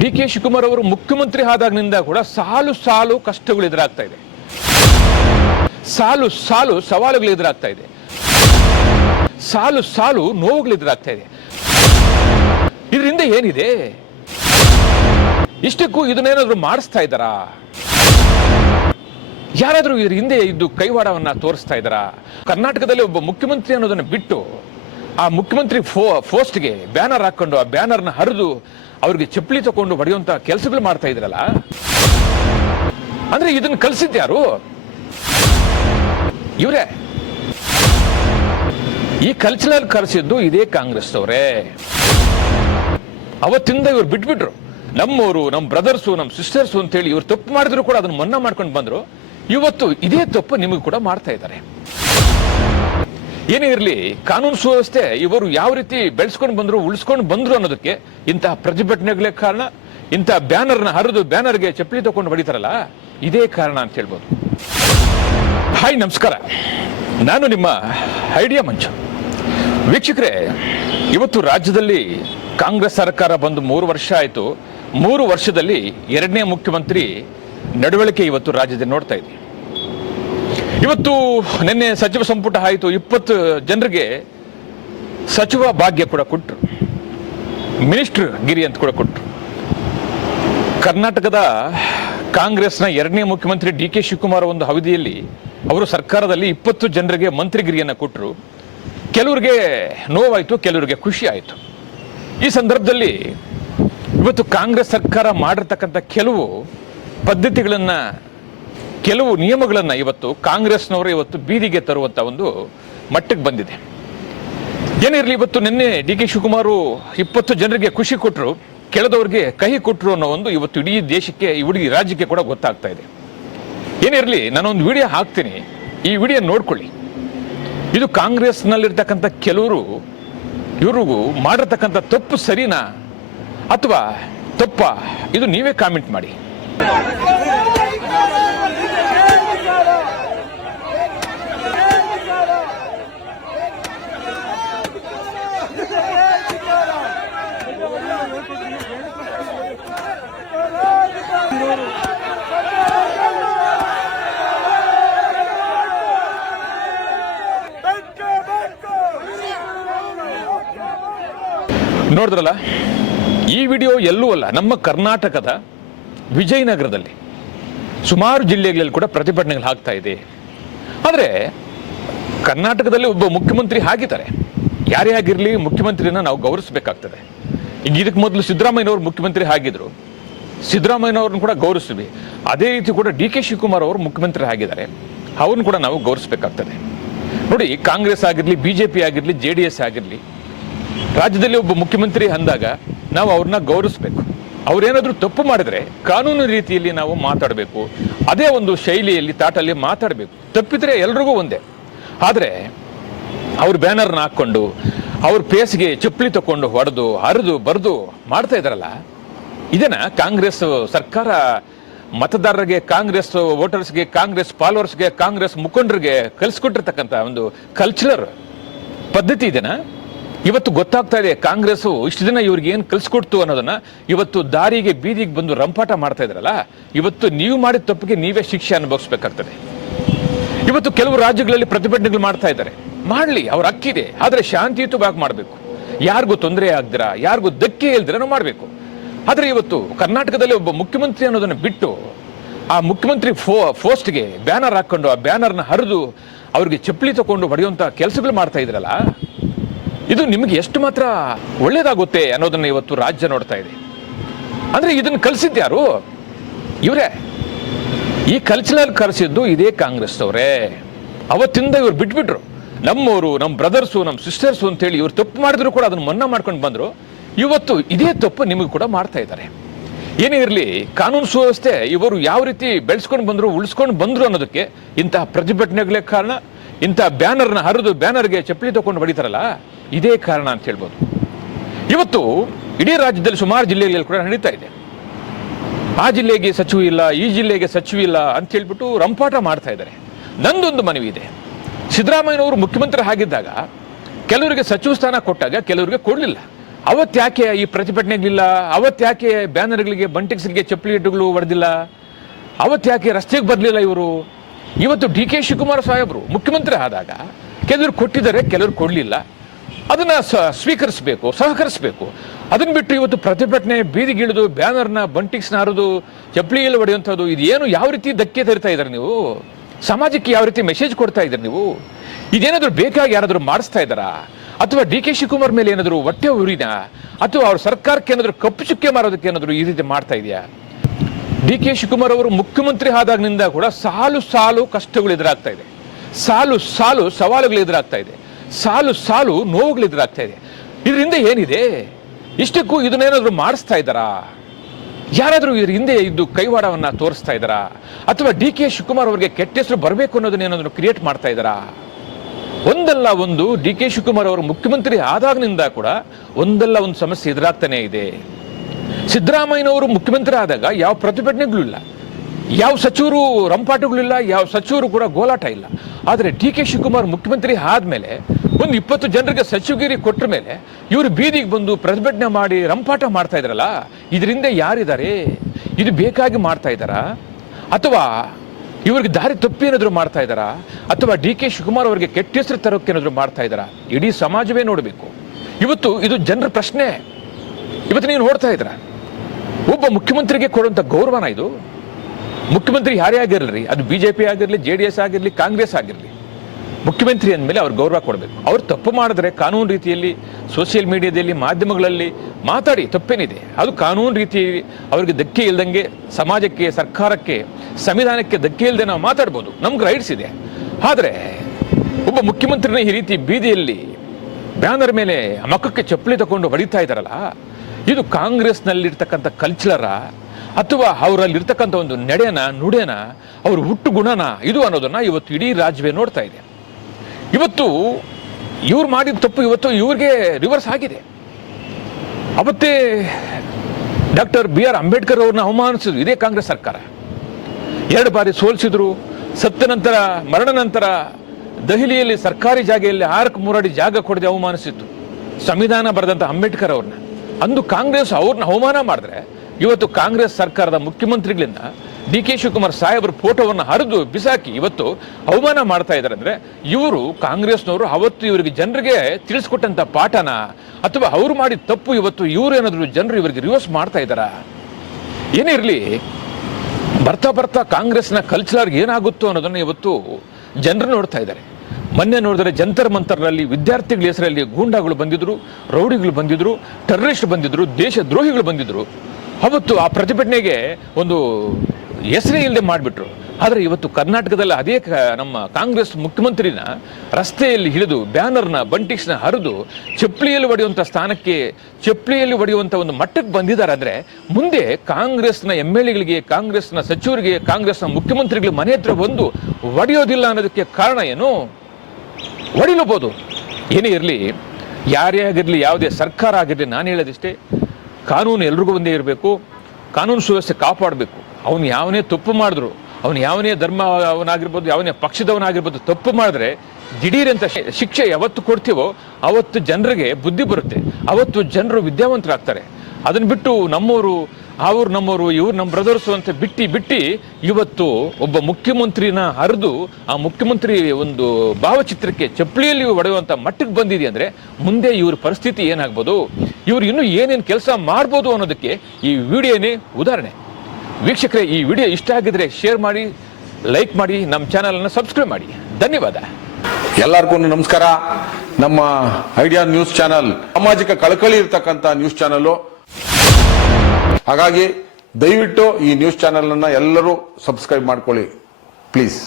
D K Shivakumar ಅವರು ಮುಖ್ಯಮಂತ್ರಿ ಆದಾಗಿನಿಂದ ಕೂಡ ಸಾಲು ಸಾಲು ಕಷ್ಟಗಳು ಎದುರಾಗ್ತಾ ಇದೆ, ಸಾಲು ಸಾಲು ಸವಾಲುಗಳು ಎದುರಾಗ್ತಾ ಇದೆ, ಸಾಲು ಸಾಲು ನೋವುಗಳು ಎದುರಾಗ್ತಾ ಇದೆ. ಇದರಿಂದ ಏನಿದೆ? ಇಷ್ಟಕ್ಕೂ ಇದನ್ನೇನಾದ್ರೂ ಮಾಡಿಸ್ತಾ ಇದ್ದಾರಾ? ಯಾರಾದ್ರೂ ಇದ್ರ ಹಿಂದೆ ಇದ್ದು ಕೈವಾಡವನ್ನ ತೋರಿಸ್ತಾ ಇದ್ದಾರಾ? ಕರ್ನಾಟಕದಲ್ಲಿ ಒಬ್ಬ ಮುಖ್ಯಮಂತ್ರಿ ಅನ್ನೋದನ್ನ ಬಿಟ್ಟು ಆ ಮುಖ್ಯಮಂತ್ರಿ ಪೋಸ್ಟ್ಗೆ ಬ್ಯಾನರ್ ಹಾಕೊಂಡು ಆ ಬ್ಯಾನರ್ನ ಹರಿದು ಅವ್ರಿಗೆ ಚಪ್ಪಲಿ ತಗೊಂಡು ಹೊಡೆಯುವಂತ ಕೆಲಸಗಳು ಮಾಡ್ತಾ ಇದ್ರಲ್ಲ, ಅಂದ್ರೆ ಇದನ್ನ ಕಲಿಸಿದ್ಯಾರು? ಇವರೇ. ಈ ಕಲ್ಚರಲ್ ಕರೆಸಿದ್ದು ಇದೇ ಕಾಂಗ್ರೆಸ್ ಅವರೇ. ಅವತ್ತಿಂದ ಇವ್ರು ಬಿಟ್ಬಿಟ್ರು. ನಮ್ಮವರು, ನಮ್ಮ ಬ್ರದರ್ಸು, ನಮ್ಮ ಸಿಸ್ಟರ್ಸು ಅಂತ ಹೇಳಿ ಇವ್ರು ತಪ್ಪು ಮಾಡಿದ್ರು ಕೂಡ ಅದನ್ನ ಮನ್ನಾ ಮಾಡ್ಕೊಂಡು ಬಂದ್ರು. ಇವತ್ತು ಇದೇ ತಪ್ಪು ನಿಮಗೆ ಕೂಡ ಮಾಡ್ತಾ ಇದ್ದಾರೆ. ಏನೇ ಇರಲಿ, ಕಾನೂನು ಸುವ್ಯವಸ್ಥೆ ಇವರು ಯಾವ ರೀತಿ ಬೆಳೆಸ್ಕೊಂಡು ಬಂದ್ರು, ಉಳಿಸ್ಕೊಂಡು ಬಂದ್ರು ಅನ್ನೋದಕ್ಕೆ ಇಂತಹ ಪ್ರತಿಭಟನೆಗಳೇ ಕಾರಣ. ಇಂತಹ ಬ್ಯಾನರ್ನ ಹರಿದು ಬ್ಯಾನರ್ಗೆ ಚಪ್ಪಲಿ ತಗೊಂಡು ಹೊಡಿತಾರಲ್ಲ, ಇದೇ ಕಾರಣ ಅಂತ ಹೇಳ್ಬೋದು. ಹಾಯ್, ನಮಸ್ಕಾರ. ನಾನು ನಿಮ್ಮ ಐಡಿಯಾ ಮಂಚು. ವೀಕ್ಷಕರೇ, ಇವತ್ತು ರಾಜ್ಯದಲ್ಲಿ ಕಾಂಗ್ರೆಸ್ ಸರ್ಕಾರ ಬಂದು 3 ವರ್ಷ ಆಯಿತು. 3 ವರ್ಷದಲ್ಲಿ 2ನೇ ಮುಖ್ಯಮಂತ್ರಿ ನಡವಳಿಕೆ ಇವತ್ತು ರಾಜ್ಯದಲ್ಲಿ ನೋಡ್ತಾ ಇದ್ದೀವಿ. ಇವತ್ತು ನಿನ್ನೆ ಸಚಿವ ಸಂಪುಟ ಆಯಿತು. 20 ಜನರಿಗೆ ಸಚಿವ ಭಾಗ್ಯ ಕೂಡ ಕೊಟ್ಟರು, ಮಿನಿಸ್ಟರ್ ಗಿರಿ ಅಂತ ಕೂಡ ಕೊಟ್ಟರು. ಕರ್ನಾಟಕದ ಕಾಂಗ್ರೆಸ್ನ 2ನೇ ಮುಖ್ಯಮಂತ್ರಿ ಡಿ ಕೆ ಶಿವಕುಮಾರ್ ಒಂದು ಅವಧಿಯಲ್ಲಿ ಅವರು ಸರ್ಕಾರದಲ್ಲಿ 20 ಜನರಿಗೆ ಮಂತ್ರಿಗಿರಿಯನ್ನು ಕೊಟ್ಟರು. ಕೆಲವರಿಗೆ ನೋವಾಯಿತು, ಕೆಲವರಿಗೆ ಖುಷಿ ಆಯಿತು. ಈ ಸಂದರ್ಭದಲ್ಲಿ ಇವತ್ತು ಕಾಂಗ್ರೆಸ್ ಸರ್ಕಾರ ಮಾಡಿರ್ತಕ್ಕಂಥ ಕೆಲವು ಪದ್ಧತಿಗಳನ್ನ, ಕೆಲವು ನಿಯಮಗಳನ್ನ ಇವತ್ತು ಕಾಂಗ್ರೆಸ್ನವರು ಇವತ್ತು ಬೀದಿಗೆ ತರುವಂತ ಒಂದು ಮಟ್ಟಕ್ಕೆ ಬಂದಿದೆ. ಏನಿರಲಿ, ಇವತ್ತು ನಿನ್ನೆ ಡಿ ಕೆ ಶಿವಕುಮಾರ್ 20 ಜನರಿಗೆ ಖುಷಿ ಕೊಟ್ಟರು, ಕೆಳದವ್ರಿಗೆ ಕಹಿ ಕೊಟ್ಟರು ಅನ್ನೋ ಒಂದು ಇವತ್ತು ಇಡೀ ದೇಶಕ್ಕೆ, ಇಡೀ ರಾಜ್ಯಕ್ಕೆ ಕೂಡ ಗೊತ್ತಾಗ್ತಾ ಇದೆ. ಏನಿರಲಿ, ನಾನೊಂದು ವಿಡಿಯೋ ಹಾಕ್ತೀನಿ, ಈ ವಿಡಿಯೋ ನೋಡ್ಕೊಳ್ಳಿ. ಇದು ಕಾಂಗ್ರೆಸ್ನಲ್ಲಿರ್ತಕ್ಕಂಥ ಕೆಲವರು ಇವ್ರಿಗೂ ಮಾಡಿರ್ತಕ್ಕಂಥ ತಪ್ಪು ಸರಿನಾ ಅಥವಾ ತಪ್ಪ, ಇದು ನೀವೇ ಕಾಮೆಂಟ್ ಮಾಡಿ. ನೋಡಿದ್ರಲ್ಲ, ಈ ವಿಡಿಯೋ ಎಲ್ಲೂ ಅಲ್ಲ, ನಮ್ಮ ಕರ್ನಾಟಕದ ವಿಜಯನಗರದಲ್ಲಿ ಸುಮಾರು ಜಿಲ್ಲೆಗಳಲ್ಲಿ ಕೂಡ ಪ್ರತಿಭಟನೆಗಳು ಆಗ್ತಾ ಇದೆ. ಆದರೆ ಕರ್ನಾಟಕದಲ್ಲಿ ಒಬ್ಬ ಮುಖ್ಯಮಂತ್ರಿ ಆಗಿದ್ದಾರೆ. ಯಾರೇ ಆಗಿರಲಿ, ಮುಖ್ಯಮಂತ್ರಿನ ನಾವು ಗೌರವಿಸಬೇಕಾಗ್ತದೆ. ಈಗ ಇದಕ್ಕೆ ಮೊದಲು ಸಿದ್ದರಾಮಯ್ಯನವರು ಮುಖ್ಯಮಂತ್ರಿ ಆಗಿದ್ರು, ಸಿದ್ದರಾಮಯ್ಯನವ್ರನ್ನ ಕೂಡ ಗೌರವಿಸ್ತೀವಿ. ಅದೇ ರೀತಿ ಕೂಡ ಡಿ ಕೆ ಶಿವಕುಮಾರ್ ಅವರು ಮುಖ್ಯಮಂತ್ರಿ ಆಗಿದ್ದಾರೆ, ಅವ್ರನ್ನ ಕೂಡ ನಾವು ಗೌರವಿಸಬೇಕಾಗ್ತದೆ. ನೋಡಿ, ಕಾಂಗ್ರೆಸ್ ಆಗಿರಲಿ, ಬಿಜೆಪಿ ಆಗಿರಲಿ, JDS ಆಗಿರಲಿ, ರಾಜ್ಯದಲ್ಲಿ ಒಬ್ಬ ಮುಖ್ಯಮಂತ್ರಿ ಅಂದಾಗ ನಾವು ಅವ್ರನ್ನ ಗೌರವಿಸಬೇಕು. ಅವ್ರೇನಾದ್ರೂ ತಪ್ಪು ಮಾಡಿದ್ರೆ ಕಾನೂನು ರೀತಿಯಲ್ಲಿ ನಾವು ಮಾತಾಡಬೇಕು, ಅದೇ ಒಂದು ಶೈಲಿಯಲ್ಲಿ, ತಾಟಲ್ಲಿ ಮಾತಾಡಬೇಕು. ತಪ್ಪಿದ್ರೆ ಎಲ್ರಿಗೂ ಒಂದೇ. ಆದರೆ ಅವ್ರ ಬ್ಯಾನರ್ನ ಹಾಕ್ಕೊಂಡು ಅವ್ರ ಪೇಸ್ಗೆ ಚಪ್ಪಲಿ ತಕೊಂಡು ಹೊಡೆದು ಹರಿದು ಬರೆದು ಮಾಡ್ತಾ ಇದ್ದಾರಲ್ಲ, ಇದನ್ನ ಕಾಂಗ್ರೆಸ್ ಸರ್ಕಾರ ಮತದಾರರಿಗೆ, ಕಾಂಗ್ರೆಸ್ ವೋಟರ್ಸ್ಗೆ, ಕಾಂಗ್ರೆಸ್ ಫಾಲೋವರ್ಸ್ಗೆ, ಕಾಂಗ್ರೆಸ್ ಮುಖಂಡರಿಗೆ ಕಲಿಸ್ಕೊಟ್ಟಿರ್ತಕ್ಕಂಥ ಒಂದು ಕಲ್ಚರಲ್ ಪದ್ಧತಿ ಇದನ್ನ ಇವತ್ತು ಗೊತ್ತಾಗ್ತಾ ಇದೆ. ಕಾಂಗ್ರೆಸ್ ಇಷ್ಟು ದಿನ ಇವ್ರಿಗೆ ಏನು ಕಲಿಸ್ಕೊಡ್ತು ಅನ್ನೋದನ್ನ ಇವತ್ತು ದಾರಿಗೆ, ಬೀದಿಗೆ ಬಂದು ರಂಪಾಟ ಮಾಡ್ತಾ ಇದ್ರಲ್ಲ, ಇವತ್ತು ನೀವು ಮಾಡಿದ ತಪ್ಪಿಗೆ ನೀವೇ ಶಿಕ್ಷೆ ಅನುಭವಿಸ್ಬೇಕಾಗ್ತದೆ. ಇವತ್ತು ಕೆಲವು ರಾಜ್ಯಗಳಲ್ಲಿ ಪ್ರತಿಭಟನೆಗಳು ಮಾಡ್ತಾ ಇದ್ದಾರೆ, ಮಾಡಲಿ, ಅವ್ರ ಹಕ್ಕಿದೆ. ಆದರೆ ಶಾಂತಿಯುತವಾಗಿ ಮಾಡಬೇಕು, ಯಾರಿಗೂ ತೊಂದರೆ ಆಗ್ದಿರ, ಯಾರಿಗೂ ಧಕ್ಕೆ ಇಲ್ದಿರ ನಾವು ಮಾಡಬೇಕು. ಆದರೆ ಇವತ್ತು ಕರ್ನಾಟಕದಲ್ಲಿ ಒಬ್ಬ ಮುಖ್ಯಮಂತ್ರಿ ಅನ್ನೋದನ್ನ ಬಿಟ್ಟು ಆ ಮುಖ್ಯಮಂತ್ರಿ ಪೋಸ್ಟ್ಗೆ ಬ್ಯಾನರ್ ಹಾಕೊಂಡು ಆ ಬ್ಯಾನರ್ನ ಹರಿದು ಅವ್ರಿಗೆ ಚಪ್ಪಲಿ ತಗೊಂಡು ಹೊಡೆಯುವಂತ ಕೆಲಸಗಳು ಮಾಡ್ತಾ ಇದ್ರಲ್ಲ, ಇದು ನಿಮಗೆ ಎಷ್ಟು ಮಾತ್ರ ಒಳ್ಳೇದಾಗುತ್ತೆ ಅನ್ನೋದನ್ನ ಇವತ್ತು ರಾಜ್ಯ ನೋಡ್ತಾ ಇದೆ. ಅಂದ್ರೆ ಇದನ್ನ ಕಲಿಸಿದ್ಯಾರು? ಇವರೇ. ಈ ಕಲ್ಚರಲ್ ಕರೆಸಿದ್ದು ಇದೇ ಕಾಂಗ್ರೆಸ್ ಅವರೇ. ಅವತ್ತಿಂದ ಇವ್ರು ಬಿಟ್ಬಿಟ್ರು. ನಮ್ಮವರು, ನಮ್ಮ ಬ್ರದರ್ಸು, ನಮ್ಮ ಸಿಸ್ಟರ್ಸು ಅಂತ ಹೇಳಿ ಇವ್ರು ತಪ್ಪು ಮಾಡಿದ್ರು ಕೂಡ ಅದನ್ನ ಮನ್ನಾ ಮಾಡ್ಕೊಂಡು ಬಂದ್ರು. ಇವತ್ತು ಇದೇ ತಪ್ಪು ನಿಮಗೆ ಕೂಡ ಮಾಡ್ತಾ ಇದ್ದಾರೆ. ಏನೇ ಇರಲಿ, ಕಾನೂನು ಸುವ್ಯವಸ್ಥೆ ಇವರು ಯಾವ ರೀತಿ ಬೆಳೆಸ್ಕೊಂಡು ಬಂದ್ರು, ಉಳಿಸ್ಕೊಂಡು ಬಂದ್ರು ಅನ್ನೋದಕ್ಕೆ ಇಂತಹ ಪ್ರತಿಭಟನೆಗಳೇ ಕಾರಣ. ಇಂತಹ ಬ್ಯಾನರ್ನ ಹರಿದು ಬ್ಯಾನರ್ಗೆ ಚಪ್ಪಲಿ ತಗೊಂಡು ಹೊಡಿತಾರಲ್ಲ, ಇದೇ ಕಾರಣ ಅಂತ ಹೇಳ್ಬೋದು. ಇವತ್ತು ಇಡೀ ರಾಜ್ಯದಲ್ಲಿ ಸುಮಾರು ಜಿಲ್ಲೆಗಳಲ್ಲಿ ಕೂಡ ನಡೀತಾ ಇದೆ. ಆ ಜಿಲ್ಲೆಗೆ ಸಚಿವ ಇಲ್ಲ, ಈ ಜಿಲ್ಲೆಗೆ ಸಚಿವ ಇಲ್ಲ ಅಂತ ಹೇಳ್ಬಿಟ್ಟು ರಂಪಾಟ ಮಾಡ್ತಾ ಇದ್ದಾರೆ. ನಂದೊಂದು ಮನವಿ ಇದೆ. ಸಿದ್ದರಾಮಯ್ಯನವರು ಮುಖ್ಯಮಂತ್ರಿ ಆಗಿದ್ದಾಗ ಕೆಲವರಿಗೆ ಸಚಿವ ಸ್ಥಾನ ಕೊಟ್ಟಾಗ ಕೆಲವರಿಗೆ ಕೊಡಲಿಲ್ಲ. ಅವತ್ತ್ಯಾಕೆ ಈ ಪ್ರತಿಭಟನೆಗಳಿಲ್ಲ? ಅವತ್ತ್ಯಾಕೆ ಬ್ಯಾನರ್ಗಳಿಗೆ, ಬಂಟಿಕ್ಸ್ಗಳಿಗೆ, ಚಪ್ಪಲಿ ಇಟ್ಟುಗಳು ಹೊಡೆದಿಲ್ಲ? ಅವತ್ತ್ಯಾಕೆ ರಸ್ತೆಗೆ ಬರಲಿಲ್ಲ ಇವರು? ಇವತ್ತು ಡಿ ಕೆ ಶಿವಕುಮಾರ್ ಸಾಹೇಬರು ಮುಖ್ಯಮಂತ್ರಿ ಆದಾಗ ಕೆಲವರು ಕೊಟ್ಟಿದ್ದಾರೆ, ಕೆಲವರು ಕೊಡಲಿಲ್ಲ. ಅದನ್ನ ಸ್ವೀಕರಿಸಬೇಕು, ಸಹಕರಿಸಬೇಕು. ಅದನ್ನ ಬಿಟ್ಟು ಇವತ್ತು ಪ್ರತಿಭಟನೆ, ಬೀದಿಗಿಳಿದು ಬ್ಯಾನರ್ನ, ಬಂಟಿಕ್ಸ್ನ ಹರಿದು ಚಪ್ಪಲಿಯಲ್ಲಿ ಹೊಡೆಯುವಂಥದ್ದು, ಇದೇನು ಯಾವ ರೀತಿ ಧಕ್ಕೆ ತರ್ತಾ ಇದ್ದಾರೆ ನೀವು? ಸಮಾಜಕ್ಕೆ ಯಾವ ರೀತಿ ಮೆಸೇಜ್ ಕೊಡ್ತಾ ಇದ್ದಾರೆ ನೀವು? ಇದೇನಾದರೂ ಬೇಕಾಗಿ ಯಾರಾದರೂ ಮಾಡಿಸ್ತಾ ಇದ್ದಾರಾ? ಅಥವಾ ಡಿ ಕೆ ಶಿವಕುಮಾರ್ ಮೇಲೆ ಏನಾದರೂ ಹೊಟ್ಟೆ ಉರಿನ, ಅಥವಾ ಅವ್ರ ಸರ್ಕಾರಕ್ಕೆ ಏನಾದರೂ ಕಪ್ಪು ಚುಕ್ಕೆ ಮಾರೋದಕ್ಕೆ ಏನಾದರೂ ಈ ರೀತಿ ಮಾಡ್ತಾ ಇದೆಯಾ? ಡಿ ಕೆ ಶಿವಕುಮಾರ್ ಅವರು ಮುಖ್ಯಮಂತ್ರಿ ಆದಾಗಿನಿಂದ ಕೂಡ ಸಾಲು ಸಾಲು ಕಷ್ಟಗಳು ಎದುರಾಗ್ತಾ ಇದೆ, ಸಾಲು ಸಾಲು ಸವಾಲುಗಳು ಎದುರಾಗ್ತಾ ಇದೆ, ಸಾಲು ಸಾಲು ನೋವುಗಳು ಎದುರಾಗ್ತಾ ಇದೆ. ಇದರಿಂದ ಏನಿದೆ? ಇಷ್ಟಕ್ಕೂ ಇದನ್ನೇನಾದರೂ ಮಾಡಿಸ್ತಾ ಇದ್ದಾರಾ? ಯಾರಾದರೂ ಇದ್ರ ಹಿಂದೆ ಇದ್ದು ಕೈವಾಡವನ್ನ ತೋರಿಸ್ತಾ ಇದ್ದಾರಾ? ಅಥವಾ ಡಿ ಕೆ ಶಿವಕುಮಾರ್ ಅವರಿಗೆ ಕೆಟ್ಟ ಹೆಸರು ಬರಬೇಕು ಅನ್ನೋದನ್ನೇನಾದರೂ ಕ್ರಿಯೇಟ್ ಮಾಡ್ತಾ ಇದ್ದಾರಾ? ಒಂದಲ್ಲ ಒಂದು ಡಿ ಕೆ ಶಿವಕುಮಾರ್ ಅವರು ಮುಖ್ಯಮಂತ್ರಿ ಆದಾಗಿನಿಂದ ಕೂಡ ಒಂದಲ್ಲ ಒಂದು ಸಮಸ್ಯೆ ಎದುರಾಗ್ತಾನೆ ಇದೆ. ಸಿದ್ದರಾಮಯ್ಯನವರು ಮುಖ್ಯಮಂತ್ರಿ ಆದಾಗ ಯಾವ ಪ್ರತಿಭಟನೆಗಳು ಇಲ್ಲ, ಯಾವ ಸಚಿವರು ರಂಪಾಟಗಳಿಲ್ಲ, ಯಾವ ಸಚಿವರು ಕೂಡ ಗೋಲಾಟ ಇಲ್ಲ. ಆದರೆ ಡಿ ಕೆ ಶಿವಕುಮಾರ್ ಮುಖ್ಯಮಂತ್ರಿ ಆದ್ಮೇಲೆ ಒಂದು 20 ಜನರಿಗೆ ಸಚಿವಗಿರಿ ಕೊಟ್ಟ ಮೇಲೆ ಇವರು ಬೀದಿಗೆ ಬಂದು ಪ್ರತಿಭಟನೆ ಮಾಡಿ ರಂಪಾಟ ಮಾಡ್ತಾ ಇದ್ರಲ್ಲ, ಇದರಿಂದ ಯಾರಿದ್ದಾರೆ? ಇದು ಬೇಕಾಗಿ ಮಾಡ್ತಾ ಇದ್ದಾರಾ? ಅಥವಾ ಇವ್ರಿಗೆ ದಾರಿ ತಪ್ಪಿ ಏನಾದ್ರು ಮಾಡ್ತಾ ಇದ್ದಾರಾ? ಅಥವಾ ಡಿ ಕೆ ಶಿವಕುಮಾರ್ ಅವರಿಗೆ ಕೆಟ್ಟ ಹೆಸರು ತರೋಕೆ ಏನಾದ್ರು ಮಾಡ್ತಾ ಇದ್ದಾರಾ? ಇಡೀ ಸಮಾಜವೇ ನೋಡಬೇಕು. ಇವತ್ತು ಇದು ಜನರ ಪ್ರಶ್ನೆ. ಇವತ್ತು ನೀವು ನೋಡ್ತಾ ಇದ್ರ, ಒಬ್ಬ ಮುಖ್ಯಮಂತ್ರಿಗೆ ಕೊಡುವಂತ ಗೌರವನ ಇದು? ಮುಖ್ಯಮಂತ್ರಿ ಯಾರೇ ಆಗಿರಲಿ, ಅದು ಬಿಜೆಪಿ ಆಗಿರಲಿ, JDS ಆಗಿರಲಿ, ಕಾಂಗ್ರೆಸ್ ಆಗಿರಲಿ, ಮುಖ್ಯಮಂತ್ರಿ ಅಂದಮೇಲೆ ಅವ್ರಿಗೆ ಗೌರವ ಕೊಡಬೇಕು. ಅವ್ರು ತಪ್ಪು ಮಾಡಿದ್ರೆ ಕಾನೂನು ರೀತಿಯಲ್ಲಿ ಸೋಷಿಯಲ್ ಮೀಡಿಯಾದಲ್ಲಿ, ಮಾಧ್ಯಮಗಳಲ್ಲಿ ಮಾತಾಡಿ, ತಪ್ಪೇನಿದೆ? ಅದು ಕಾನೂನು ರೀತಿ ಅವ್ರಿಗೆ ಧಕ್ಕೆ ಇಲ್ದಂಗೆ, ಸಮಾಜಕ್ಕೆ, ಸರ್ಕಾರಕ್ಕೆ, ಸಂವಿಧಾನಕ್ಕೆ ಧಕ್ಕೆ ಇಲ್ಲದೆ ನಾವು ಮಾತಾಡ್ಬೋದು, ನಮ್ಗೆ ರೈಟ್ಸ್ ಇದೆ. ಆದರೆ ಒಬ್ಬ ಮುಖ್ಯಮಂತ್ರಿನ ಈ ರೀತಿ ಬೀದಿಯಲ್ಲಿ ಬ್ಯಾನರ್ ಮೇಲೆ ಮಕ್ಕಕ್ಕೆ ಚಪ್ಪಲಿ ತಗೊಂಡು ಹೊಡಿತಾ ಇದ್ದಾರಲ್ಲ, ಇದು ಕಾಂಗ್ರೆಸ್ನಲ್ಲಿರ್ತಕ್ಕಂಥ ಕಲ್ಚರ ಅಥವಾ ಅವರಲ್ಲಿರ್ತಕ್ಕಂಥ ಒಂದು ನಡೆನ, ನುಡಿನ, ಅವ್ರ ಹುಟ್ಟು ಗುಣನ ಇದು ಅನ್ನೋದನ್ನ ಇವತ್ತು ಇಡೀ ರಾಜ್ಯವೇ ನೋಡ್ತಾ ಇದೆ. ಇವತ್ತು ಇವ್ರು ಮಾಡಿದ ತಪ್ಪು ಇವತ್ತು ಇವ್ರಿಗೆ ರಿವರ್ಸ್ ಆಗಿದೆ. ಅವತ್ತೇ ಡಾಕ್ಟರ್ BR ಅಂಬೇಡ್ಕರ್ ಅವ್ರನ್ನ ಅವಮಾನಿಸಿದ್ರು ಇದೇ ಕಾಂಗ್ರೆಸ್ ಸರ್ಕಾರ. 2 ಬಾರಿ ಸೋಲಿಸಿದ್ರು. ಸತ್ತ ನಂತರ, ಮರಣ ನಂತರ ದೆಹಲಿಯಲ್ಲಿ ಸರ್ಕಾರಿ ಜಾಗೆಯಲ್ಲಿ 6ಕ್ಕೆ 3 ಅಡಿ ಜಾಗ ಕೊಡದೆ ಅವಮಾನಿಸಿತ್ತು ಸಂವಿಧಾನ ಬರೆದಂತ ಅಂಬೇಡ್ಕರ್ ಅವ್ರನ್ನ. ಅಂದು ಕಾಂಗ್ರೆಸ್ ಅವ್ರನ್ನ ಅವಮಾನ ಮಾಡಿದ್ರೆ, ಇವತ್ತು ಕಾಂಗ್ರೆಸ್ ಸರ್ಕಾರದ ಮುಖ್ಯಮಂತ್ರಿಗಳಿಂದ ಡಿ ಕೆ ಶಿವಕುಮಾರ್ ಸಾಹೇಬರ ಫೋಟೋವನ್ನು ಹರಿದು ಬಿಸಾಕಿ ಇವತ್ತು ಅವಮಾನ ಮಾಡ್ತಾ ಇದ್ದಾರೆ. ಅಂದ್ರೆ ಇವರು ಕಾಂಗ್ರೆಸ್ನವರು ಅವತ್ತು ಇವರಿಗೆ ಜನರಿಗೆ ತಿಳಿಸ್ಕೊಟ್ಟಂತ ಪಾಠನ, ಅಥವಾ ಅವ್ರು ಮಾಡಿದ ತಪ್ಪು ಇವತ್ತು ಇವರು ಏನಾದ್ರು ಜನರು ಇವರಿಗೆ ರಿವರ್ಸ್ ಮಾಡ್ತಾ ಇದ್ದಾರಾ? ಏನೇ ಇರಲಿ, ಬರ್ತಾ ಬರ್ತಾ ಕಾಂಗ್ರೆಸ್ನ ಕಲ್ಚರ್ ಏನಾಗುತ್ತೋ ಅನ್ನೋದನ್ನ ಇವತ್ತು ಜನರು ನೋಡ್ತಾ ಇದ್ದಾರೆ. ಮೊನ್ನೆ ನೋಡಿದ್ರೆ ಜಂತರ್ ಮಂತರ್ನಲ್ಲಿ ವಿದ್ಯಾರ್ಥಿಗಳ ಹೆಸರಲ್ಲಿ ಗೂಂಡಾಗಳು ಬಂದಿದ್ರು, ರೌಡಿಗಳು ಬಂದಿದ್ರು, ಟೆರರಿಸ್ಟ್ ಬಂದಿದ್ರು, ದೇಶ ದ್ರೋಹಿಗಳು ಬಂದಿದ್ರು. ಅವತ್ತು ಆ ಪ್ರತಿಭಟನೆಗೆ ಒಂದು ಹೆಸರೇ ಇಲ್ಲದೆ ಮಾಡಿಬಿಟ್ರು. ಆದರೆ ಇವತ್ತು ಕರ್ನಾಟಕದಲ್ಲಿ ಅದೇ ನಮ್ಮ ಕಾಂಗ್ರೆಸ್ ಮುಖ್ಯಮಂತ್ರಿನ ರಸ್ತೆಯಲ್ಲಿ ಹಿಡಿದು ಬ್ಯಾನರ್ನ, ಬಂಟಿಕ್ಸ್ನ ಹರಿದು ಚಪ್ಪಲಿಯಲ್ಲಿ ಹೊಡೆಯುವಂಥ ಸ್ಥಾನಕ್ಕೆ, ಚಪ್ಪಲಿಯಲ್ಲಿ ಹೊಡೆಯುವಂಥ ಒಂದು ಮಟ್ಟಕ್ಕೆ ಬಂದಿದ್ದಾರೆ. ಅಂದರೆ ಮುಂದೆ ಕಾಂಗ್ರೆಸ್ನ MLAಗಳಿಗೆ, ಕಾಂಗ್ರೆಸ್ನ ಸಚಿವರಿಗೆ, ಕಾಂಗ್ರೆಸ್ನ ಮುಖ್ಯಮಂತ್ರಿಗಳು ಮನೆ ಹತ್ರ ಬಂದು ಹೊಡೆಯೋದಿಲ್ಲ ಅನ್ನೋದಕ್ಕೆ ಕಾರಣ ಏನು? ಹೊಡಿಲಬಹುದು. ಏನೇ ಇರಲಿ, ಯಾರೇ ಆಗಿರಲಿ, ಯಾವುದೇ ಸರ್ಕಾರ ಆಗಿರಲಿ, ನಾನು ಹೇಳೋದಿಷ್ಟೇ, ಕಾನೂನು ಎಲ್ರಿಗೂ ಒಂದೇ ಇರಬೇಕು. ಕಾನೂನು ಸುವ್ಯವಸ್ಥೆ ಕಾಪಾಡಬೇಕು. ಅವನು ಯಾವನೇ ತಪ್ಪು ಮಾಡಿದ್ರು, ಅವನು ಯಾವನೇ ಧರ್ಮ ಅವನಾಗಿರ್ಬೋದು, ಯಾವನೇ ಪಕ್ಷದವನಾಗಿರ್ಬೋದು, ತಪ್ಪು ಮಾಡಿದ್ರೆ ದಿಢೀರಂತ ಶಿಕ್ಷೆ ಯಾವತ್ತು ಕೊಡ್ತೀವೋ ಅವತ್ತು ಜನರಿಗೆ ಬುದ್ಧಿ ಬರುತ್ತೆ, ಅವತ್ತು ಜನರು ವಿದ್ಯಾವಂತರಾಗ್ತಾರೆ. ಅದನ್ನ ಬಿಟ್ಟು ನಮ್ಮವರು, ಅವ್ರು ನಮ್ಮವರು, ಇವ್ರು ನಮ್ಮ ಬ್ರದರ್ಸು ಅಂತ ಬಿಟ್ಟು ಇವತ್ತು ಒಬ್ಬ ಮುಖ್ಯಮಂತ್ರಿನ ಹರಿದು ಆ ಮುಖ್ಯಮಂತ್ರಿ ಒಂದು ಭಾವಚಿತ್ರಕ್ಕೆ ಚಪ್ಪಲಿಯಲ್ಲಿ ಹೊಡೆಯುವಂಥ ಮಟ್ಟಕ್ಕೆ ಬಂದಿದೆ. ಅಂದರೆ ಮುಂದೆ ಇವ್ರ ಪರಿಸ್ಥಿತಿ ಏನಾಗ್ಬೋದು, ಇವ್ರು ಇನ್ನೂ ಏನೇನು ಕೆಲಸ ಮಾಡ್ಬೋದು ಅನ್ನೋದಕ್ಕೆ ಈ ವಿಡಿಯೋನೇ ಉದಾಹರಣೆ. ವೀಕ್ಷಕರೇ, ಈ ವಿಡಿಯೋ ಇಷ್ಟ ಆಗಿದ್ರೆ ಶೇರ್ ಮಾಡಿ, ಲೈಕ್ ಮಾಡಿ, ನಮ್ಮ ಚಾನಲನ್ನು ಸಬ್ಸ್ಕ್ರೈಬ್ ಮಾಡಿ. ಧನ್ಯವಾದ. ಎಲ್ಲರಿಗೂ ನಮಸ್ಕಾರ. ನಮ್ಮ ಐಡಿಯಾ ನ್ಯೂಸ್ ಚಾನಲ್ ಸಾಮಾಜಿಕ ಕಳಕಳಿ ಇರ್ತಕ್ಕಂಥ ನ್ಯೂಸ್ ಚಾನಲ್. ಹಾಗಾಗಿ ದಯವಿಟ್ಟು ಈ ನ್ಯೂಸ್ ಚಾನಲ್ ಅನ್ನ ಎಲ್ಲರೂ ಸಬ್ಸ್ಕ್ರೈಬ್ ಮಾಡ್ಕೊಳ್ಳಿ ಪ್ಲೀಸ್.